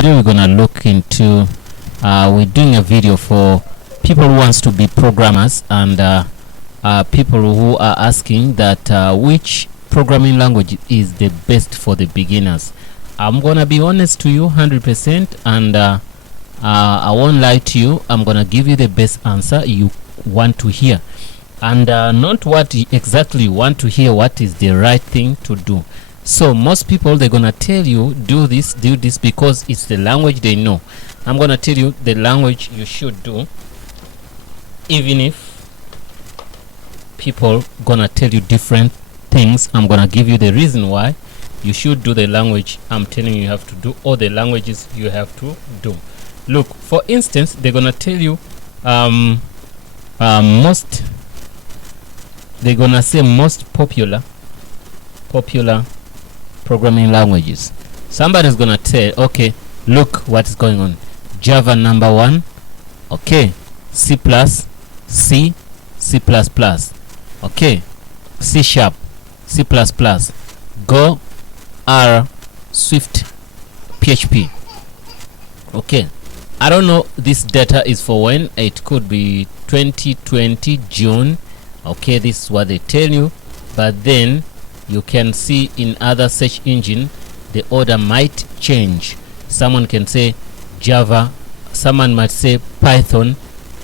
today we're gonna look into we're doing a video for people who wants to be programmers and people who are asking that which programming language is the best for the beginners. I'm gonna be honest to you 100%, and I won't lie to you. I'm gonna give you the best answer you want to hear, and not what exactly you want to hear, what is the right thing to do. So most people, they're gonna tell you do this because it's the language they know. I'm gonna tell you the language you should do, even if people gonna tell you different things. I'm gonna give you the reason why you should do the language I'm telling you have to do, or the languages you have to do. Look, for instance, they're gonna tell you they're gonna say most popular programming languages. Somebody's gonna tell, okay, look what is going on. Java number 1, okay, C++, C++, okay, C#, C++, Go, R, Swift, PHP. Okay, I don't know this data is for when. It could be 2020 June. Okay, this is what they tell you, but then you can see in other search engine the order might change. Someone can say Java, someone might say Python,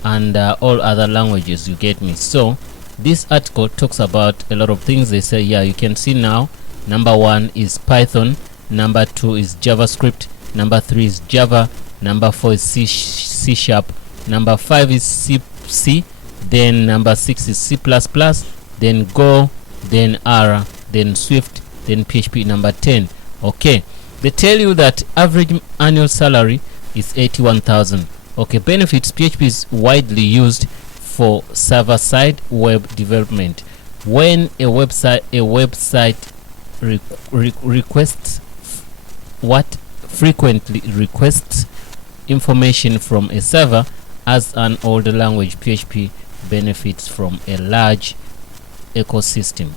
and all other languages. You get me? So this article talks about a lot of things. They say, yeah, you can see now number 1 is Python, number 2 is JavaScript, number 3 is Java, number 4 is C#, number 5 is C, then number 6 is C++, then Go, then R, then Swift, then PHP number 10. Okay, they tell you that average annual salary is 81,000. Okay, benefits: PHP is widely used for server-side web development. When a website requests frequently requests information from a server. As an older language, PHP benefits from a large ecosystem.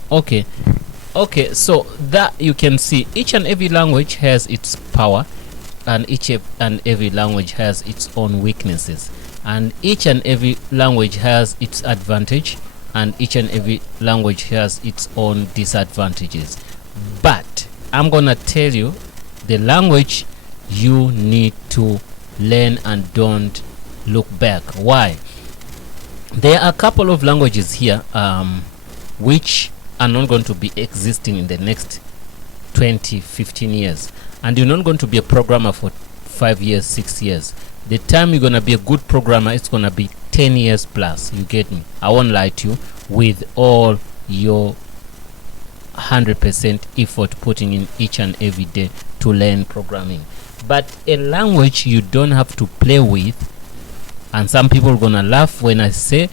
Okay, so that you can see each and every language has its power, and each and every language has its own weaknesses, and each and every language has its advantage, and each and every language has its own disadvantages. But I'm gonna tell you the language you need to learn, and don't look back. Why? There are a couple of languages here which are not going to be existing in the next 20-15 years, and you're not going to be a programmer for 5 years, 6 years. The time you're gonna be a good programmer, it's gonna be 10 years plus. You get me? I won't lie to you, with all your 100% effort putting in each and every day to learn programming. But a language you don't have to play with, and some people are gonna laugh when I say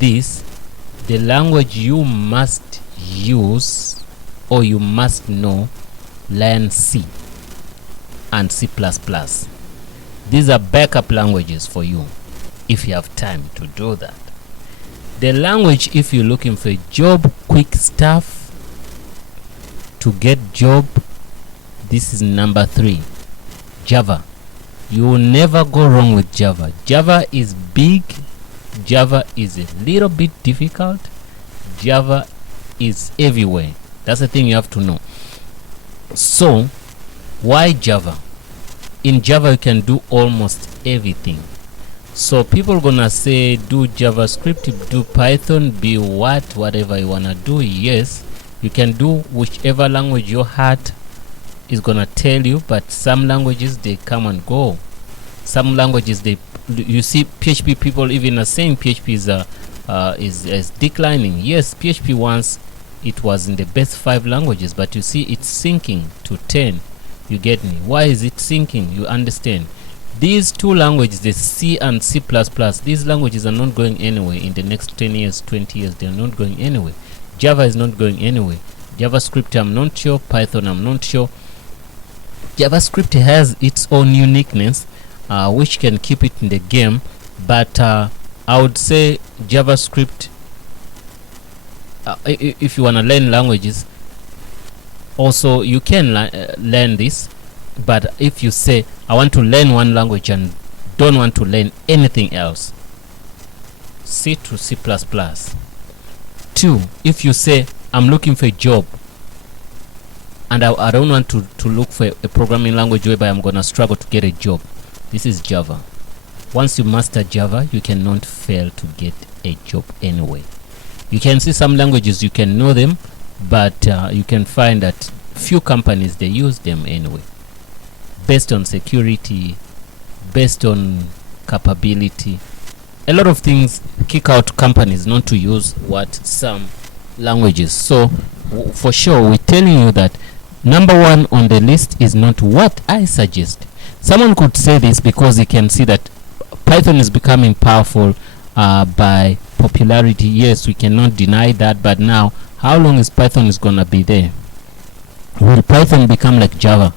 this, the language you must use or you must know, learn C and C++. These are backup languages for you if you have time to do that. The language, if you're looking for a job, quick stuff to get job, this is number 3, Java. You will never go wrong with Java. Java is big, Java is a little bit difficult, Java is everywhere. That's the thing you have to know. So why Java? In Java you can do almost everything. So people gonna say do JavaScript, do Python, be whatever you wanna do. Yes, you can do whichever language your heart is gonna tell you, but some languages they come and go. Some languages you see PHP people even are saying PHP is declining. Yes, PHP once it was in the best 5 languages, but you see it's sinking to 10. You get me? Why is it sinking? You understand? These 2 languages, the C and C++, these languages are not going anywhere in the next 10 years, 20 years. They're not going anywhere. Java is not going anywhere. JavaScript, I'm not sure. Python, I'm not sure. JavaScript has its own uniqueness, which can keep it in the game, but I would say JavaScript, if you want to learn languages, also you can learn this, but if you say I want to learn one language and don't want to learn anything else. C to C++. 2, if you say I'm looking for a job and I don't want to look for a programming language whereby I'm gonna struggle to get a job, this is Java. Once you master Java, you cannot fail to get a job anyway. You can see some languages you can know them, but you can find that few companies they use them anyway, based on security, based on capability. A lot of things kick out companies not to use what some languages. So for sure we're telling you that number 1 on the list is not what I suggest. Someone could say this because he can see that Python is becoming powerful by popularity. Yes, we cannot deny that, but now how long is Python is gonna be there? Will Python become like Java?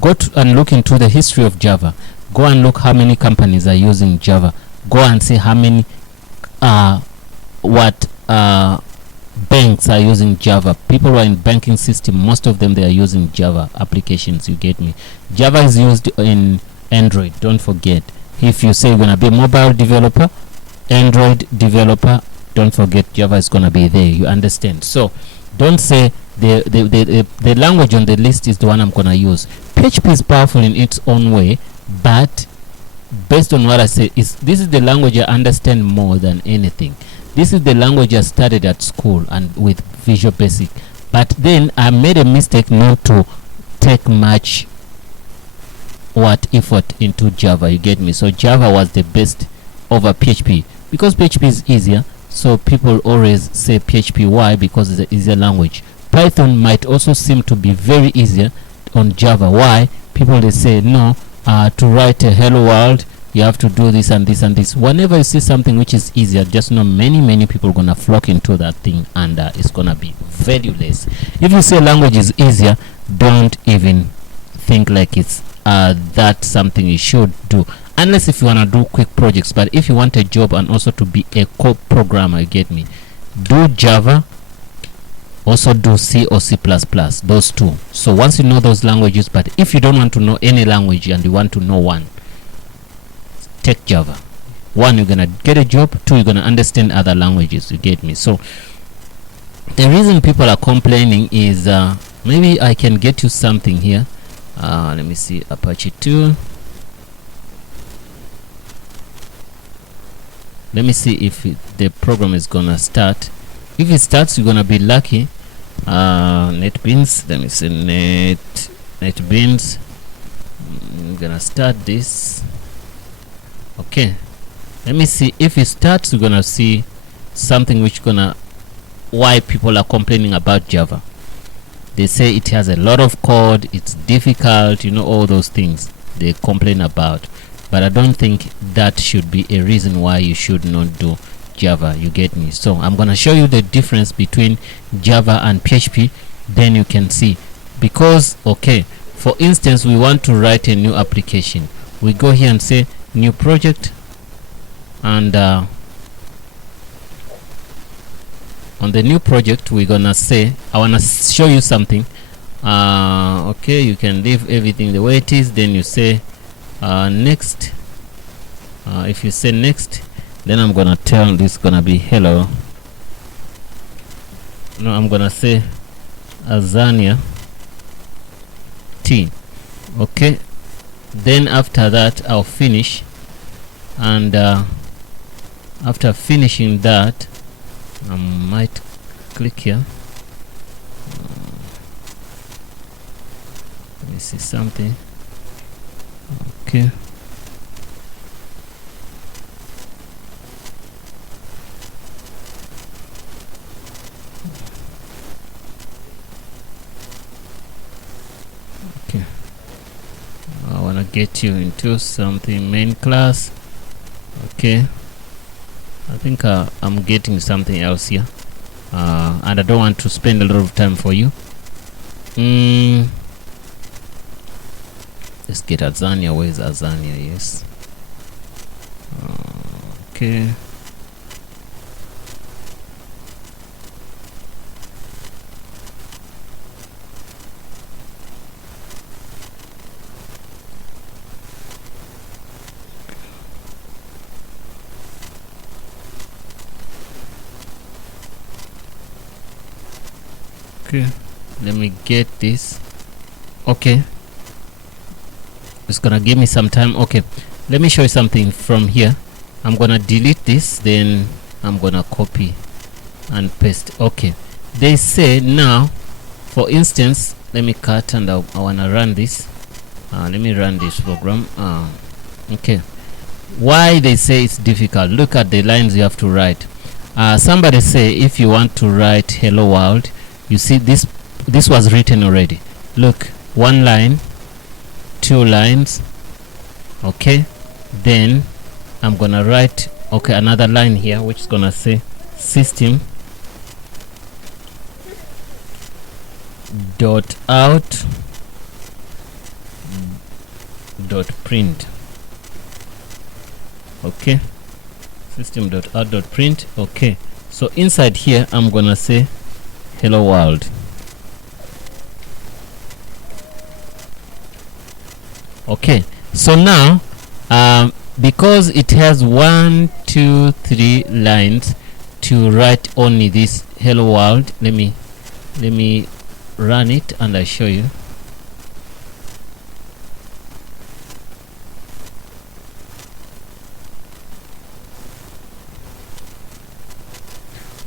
Go and look into the history of Java. Go and look how many companies are using Java. Go and see how many banks are using Java. People who are in banking system, most of them they are using Java applications. You get me? Java is used in Android, don't forget. If you say you're gonna be a mobile developer, Android developer, don't forget Java is gonna be there. You understand? So don't say the language on the list is the one I'm gonna use. PHP is powerful in its own way, but based on what I say, this is the language I understand more than anything. This is the language I studied at school and with Visual Basic, but then I made a mistake not to take much effort into Java. You get me? So Java was the best over PHP because PHP is easier, so people always say PHP. Why? Because it's an easier language. Python might also seem to be very easier on Java. Why? People they say no, to write a hello world you have to do this and this and this. Whenever you see something which is easier, just know many people gonna flock into that thing, and it's gonna be valueless. If you say language is easier, don't even think like it's that's something you should do, unless if you want to do quick projects. But if you want a job and also to be a co-programmer, you get me, do Java, also do C or C++, those two. So once you know those languages, but if you don't want to know any language and you want to know one, take Java. 1, you're gonna get a job. 2, you're gonna understand other languages. You get me? So the reason people are complaining is maybe I can get you something here. Let me see, Apache 2. Let me see if the program is gonna start. If it starts, you're gonna be lucky. NetBeans. Let me see, NetBeans. I'm gonna start this. Okay, let me see if it starts. You're gonna see something which why people are complaining about Java. They say it has a lot of code, it's difficult, you know, all those things they complain about. But I don't think that should be a reason why you should not do Java. You get me? So I'm gonna show you the difference between Java and PHP, then you can see. Because okay, for instance, we want to write a new application. We go here and say new project, and on the new project we're gonna say I wanna show you something. Okay, you can leave everything the way it is, then you say next. If you say next, then I'm gonna tell this gonna be hello. No, I'm gonna say Azania T. Okay, then after that I'll finish, and after finishing that I might click here. Let me see something. Okay, I want to get you into something main class. Okay, I think I'm getting something else here, and I don't want to spend a lot of time for you. Let's get Azania. Where's Azania? Yes. Okay. Okay, let me get this. Okay, it's gonna give me some time. Okay, let me show you something from here. I'm gonna delete this, then I'm gonna copy and paste. Okay, they say now, for instance, let me cut, and I wanna run this. Let me run this program. Okay, why they say it's difficult? Look at the lines you have to write. Somebody say if you want to write hello world, you see this was written already. Look, one line, two lines. Okay, then I'm gonna write another line here, which is gonna say system dot out dot print. Okay, system dot out dot print. Okay, so inside here I'm gonna say hello world. Okay, so now because it has 1 2 3 lines to write only this hello world, let me run it and I show you.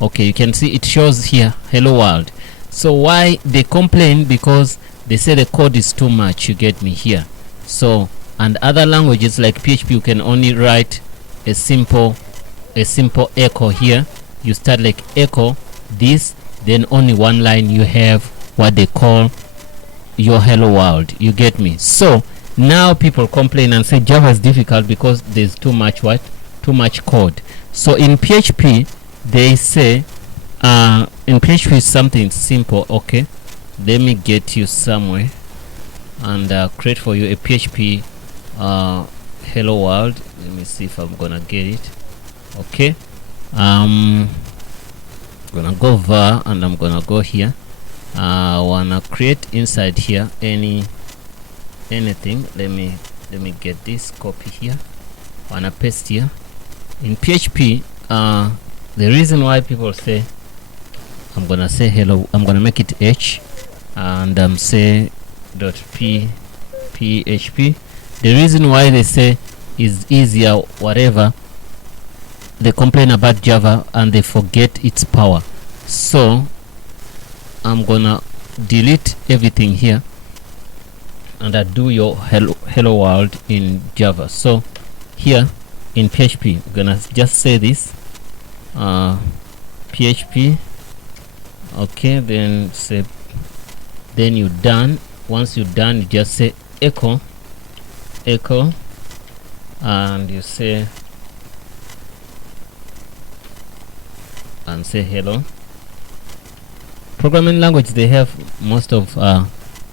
Okay, you can see it shows here hello world. So why they complain? Because they say the code is too much, you get me here. So, and other languages like PHP, you can only write a simple echo here. You start like echo this, then only one line you have what they call your hello world, you get me. So now people complain and say Java is difficult because there's too much code. So in PHP they say in PHP is something simple. Okay, let me get you somewhere and create for you a PHP hello world. Let me see if I'm gonna get it. Okay, I'm gonna go var and I'm gonna go here. I wanna create inside here anything. Let me get this, copy here, wanna paste here. In PHP the reason why people say, I'm gonna say hello, I'm gonna make it h and say dot php. The reason why they say is easier, whatever, they complain about Java and they forget its power. So I'm gonna delete everything here and I do your hello world in Java. So here in PHP I'm gonna just say this PHP. Okay, then say, then you're done. Once you're done, you just say echo and you say hello. Programming language, they have most of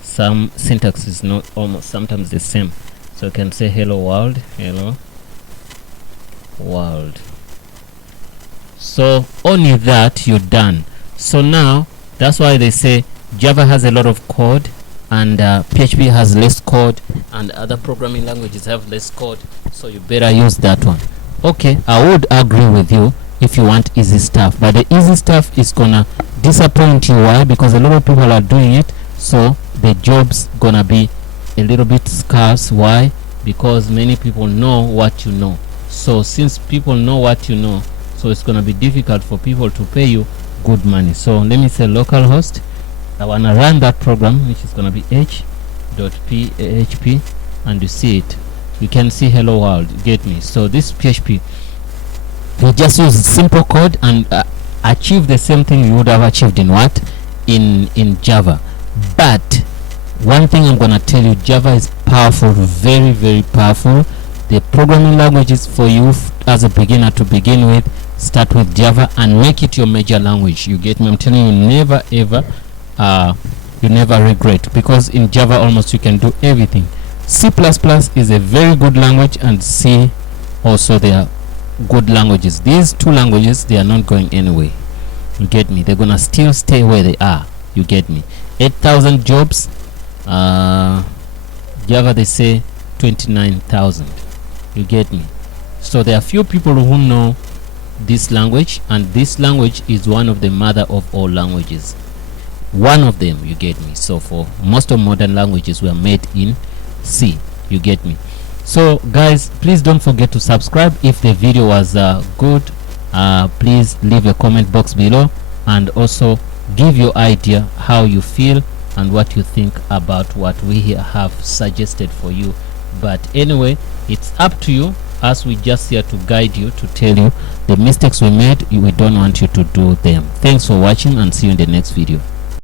some syntax is not almost sometimes the same, so you can say hello world. So only that, you're done. So now that's why they say Java has a lot of code and PHP has less code and other programming languages have less code, so you better use that one. Okay, I would agree with you if you want easy stuff, but the easy stuff is gonna disappoint you. Why? Because a lot of people are doing it, so the job's gonna be a little bit scarce. Why? Because many people know what you know. So since people know what you know, so it's gonna be difficult for people to pay you good money. So let me say localhost. I wanna run that program, which is gonna be h.php, and you see it. You can see hello world. Get me? So this PHP, you just use simple code and achieve the same thing you would have achieved in what? In Java. But one thing I'm gonna tell you, Java is powerful, very, very powerful. The programming languages for you as a beginner to begin with, start with Java and make it your major language. You get me? I'm telling you, never ever you never regret, because in Java almost you can do everything. C++ is a very good language, and C also, they are good languages. These two languages, they are not going anywhere. You get me? They're gonna still stay where they are. You get me? 8,000 jobs. Java, they say 29,000. You get me? So there are few people who know this language, and this language is one of the mother of all languages. one of them, you get me. So for most of modern languages were made in C, you get me. So guys, please don't forget to subscribe. If the video was good, please leave a comment box below, and also give your idea how you feel and what you think about what we have suggested for you. But anyway, it's up to you, as we just here to guide you, to tell you the mistakes we made. We don't want you to do them. Thanks for watching, and see you in the next video.